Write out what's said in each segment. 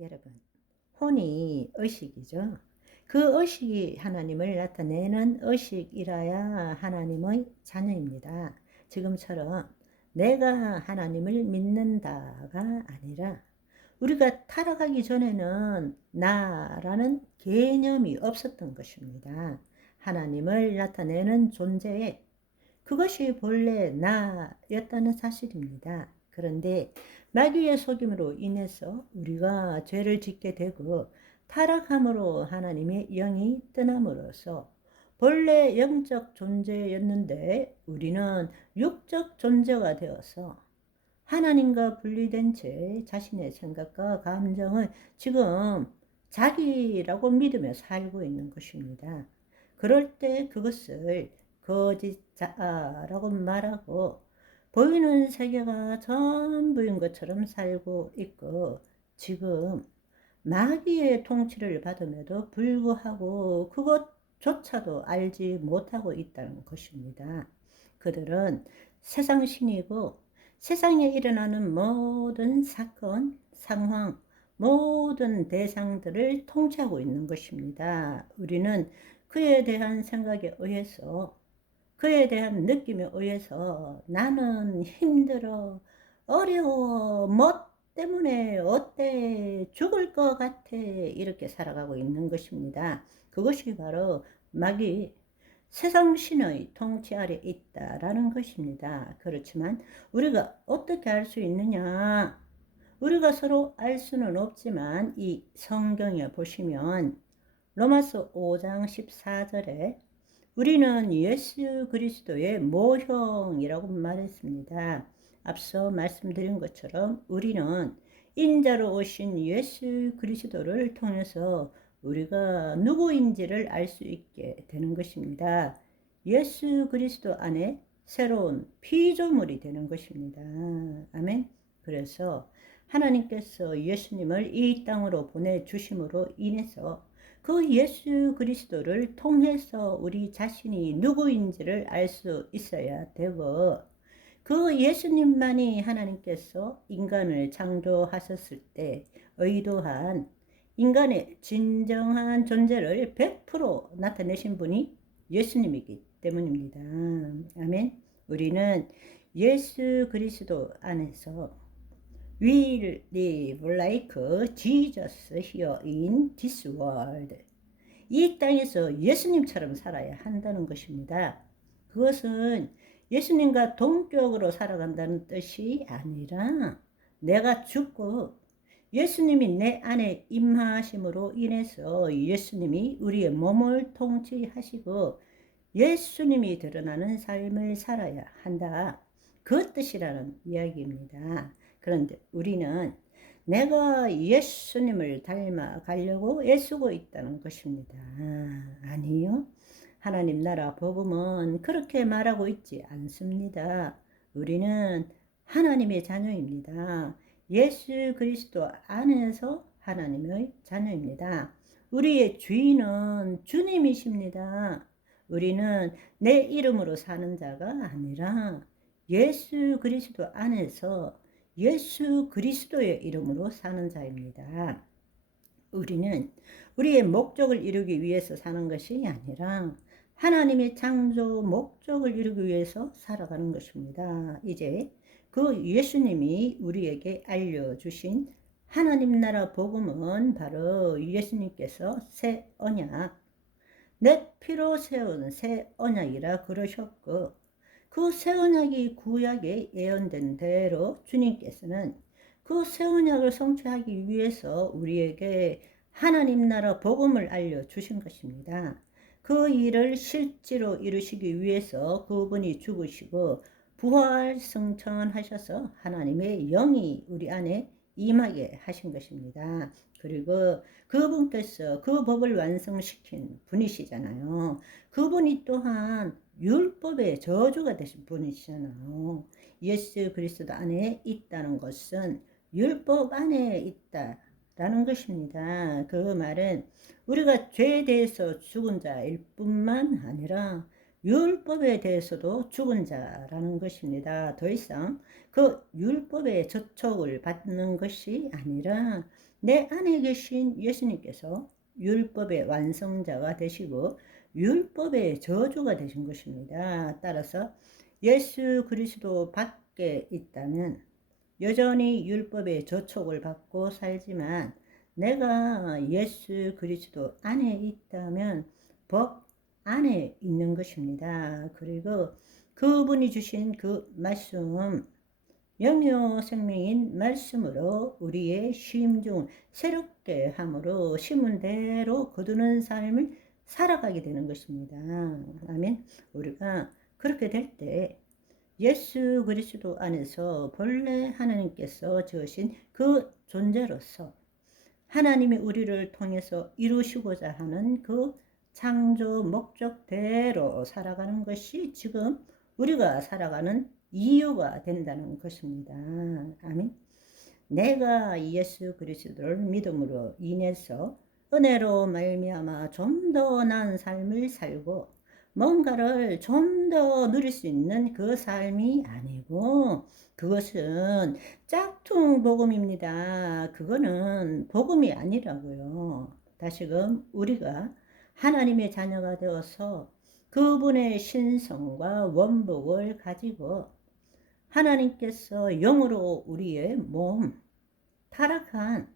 여러분, 혼이 의식이죠. 그 의식이 하나님을 나타내는 의식이라야 하나님의 자녀입니다. 지금처럼 내가 하나님을 믿는다가 아니라 우리가 타락하기 전에는 나라는 개념이 없었던 것입니다. 하나님을 나타내는 존재에 그것이 본래 나였다는 사실입니다. 그런데 마귀의 속임으로 인해서 우리가 죄를 짓게 되고 타락함으로 하나님의 영이 떠남으로써 본래 영적 존재였는데 우리는 육적 존재가 되어서 하나님과 분리된 채 자신의 생각과 감정을 지금 자기라고 믿으며 살고 있는 것입니다. 그럴 때 그것을 거짓자라고 말하고 보이는 세계가 전부인 것처럼 살고 있고 지금 마귀의 통치를 받음에도 불구하고 그것조차도 알지 못하고 있다는 것입니다. 그들은 세상 신이고 세상에 일어나는 모든 사건, 상황, 모든 대상들을 통치하고 있는 것입니다. 우리는 그에 대한 생각에 의해서 그에 대한 느낌에 의해서 나는 힘들어, 어려워, 뭐 때문에 어때, 죽을 것 같아 이렇게 살아가고 있는 것입니다. 그것이 바로 마귀 세상 신의 통치 아래 있다라는 것입니다. 그렇지만 우리가 어떻게 알 수 있느냐? 우리가 서로 알 수는 없지만 이 성경에 보시면 로마서 5장 14절에 우리는 예수 그리스도의 모형이라고 말했습니다. 앞서 말씀드린 것처럼 우리는 인자로 오신 예수 그리스도를 통해서 우리가 누구인지를 알 수 있게 되는 것입니다. 예수 그리스도 안에 새로운 피조물이 되는 것입니다. 아멘. 그래서 하나님께서 예수님을 이 땅으로 보내주심으로 인해서 그 예수 그리스도를 통해서 우리 자신이 누구인지를 알 수 있어야 되고 그 예수님만이 하나님께서 인간을 창조하셨을 때 의도한 인간의 진정한 존재를 100% 나타내신 분이 예수님이기 때문입니다. 아멘. 우리는 예수 그리스도 안에서 We live like Jesus here in this world. 이 땅에서 예수님처럼 살아야 한다는 것입니다. 그것은 예수님과 동격으로 살아간다는 뜻이 아니라 내가 죽고 예수님이 내 안에 임하심으로 인해서 예수님이 우리의 몸을 통치하시고 예수님이 드러나는 삶을 살아야 한다. 그 뜻이라는 이야기입니다. 그런데 우리는 내가 예수님을 닮아가려고 애쓰고 있다는 것입니다. 아니요. 하나님 나라 복음은 그렇게 말하고 있지 않습니다. 우리는 하나님의 자녀입니다. 예수 그리스도 안에서 하나님의 자녀입니다. 우리의 주인은 주님이십니다. 우리는 내 이름으로 사는 자가 아니라 예수 그리스도 안에서 예수 그리스도의 이름으로 사는 자입니다. 우리는 우리의 목적을 이루기 위해서 사는 것이 아니라 하나님의 창조 목적을 이루기 위해서 살아가는 것입니다. 이제 그 예수님이 우리에게 알려주신 하나님 나라 복음은 바로 예수님께서 새 언약, 내 피로 세운 새 언약이라 그러셨고 그 새 언약이 구약에 예언된 대로 주님께서는 그 새 언약을 성취하기 위해서 우리에게 하나님 나라 복음을 알려주신 것입니다. 그 일을 실제로 이루시기 위해서 그분이 죽으시고 부활 승천하셔서 하나님의 영이 우리 안에 임하게 하신 것입니다. 그리고 그분께서 그 법을 완성시킨 분이시잖아요. 그분이 또한 율법의 저주가 되신 분이시잖아요. 예수 그리스도 안에 있다는 것은 율법 안에 있다라는 것입니다. 그 말은 우리가 죄에 대해서 죽은 자일 뿐만 아니라 율법에 대해서도 죽은 자라는 것입니다. 더 이상 그 율법의 저촉을 받는 것이 아니라 내 안에 계신 예수님께서 율법의 완성자가 되시고 율법의 저주가 되신 것입니다. 따라서 예수 그리스도 밖에 있다면 여전히 율법의 저촉을 받고 살지만, 내가 예수 그리스도 안에 있다면 법 안에 있는 것입니다. 그리고 그분이 주신 그 말씀, 영요 생명인 말씀으로 우리의 심중을 새롭게 함으로 심은 대로 거두는 삶을 살아가게 되는 것입니다. 아멘. 우리가 그렇게 될 때 예수 그리스도 안에서 본래 하나님께서 지으신 그 존재로서 하나님이 우리를 통해서 이루시고자 하는 그 창조 목적대로 살아가는 것이 지금 우리가 살아가는 이유가 된다는 것입니다. 아멘. 내가 예수 그리스도를 믿음으로 인해서 은혜로 말미암아 좀 더 나은 삶을 살고 뭔가를 좀 더 누릴 수 있는 그 삶이 아니고, 그것은 짝퉁 복음입니다. 그거는 복음이 아니라고요. 다시금 우리가 하나님의 자녀가 되어서 그분의 신성과 원복을 가지고 하나님께서 영으로 우리의 몸, 타락한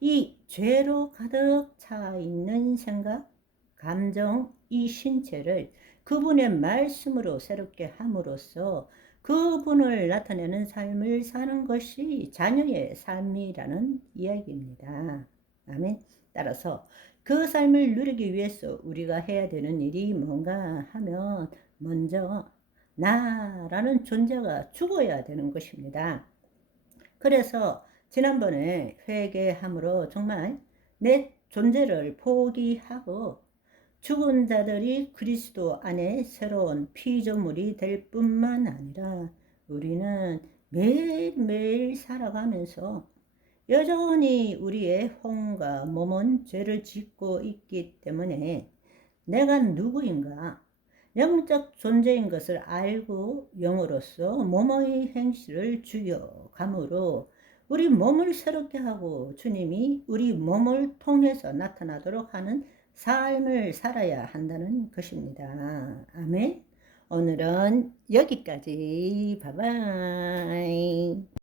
이 죄로 가득 차 있는 생각, 감정, 이 신체를 그분의 말씀으로 새롭게 함으로써 그분을 나타내는 삶을 사는 것이 자녀의 삶이라는 이야기입니다. 아멘. 따라서 그 삶을 누리기 위해서 우리가 해야 되는 일이 뭔가 하면, 먼저 나라는 존재가 죽어야 되는 것입니다. 그래서 지난번에 회개함으로 정말 내 존재를 포기하고 죽은 자들이 그리스도 안에 새로운 피조물이 될 뿐만 아니라, 우리는 매일매일 살아가면서 여전히 우리의 혼과 몸은 죄를 짓고 있기 때문에 내가 누구인가, 영적 존재인 것을 알고 영으로서 몸의 행실을 죽여감으로 우리 몸을 새롭게 하고 주님이 우리 몸을 통해서 나타나도록 하는 삶을 살아야 한다는 것입니다. 아멘. 오늘은 여기까지. 바이바이.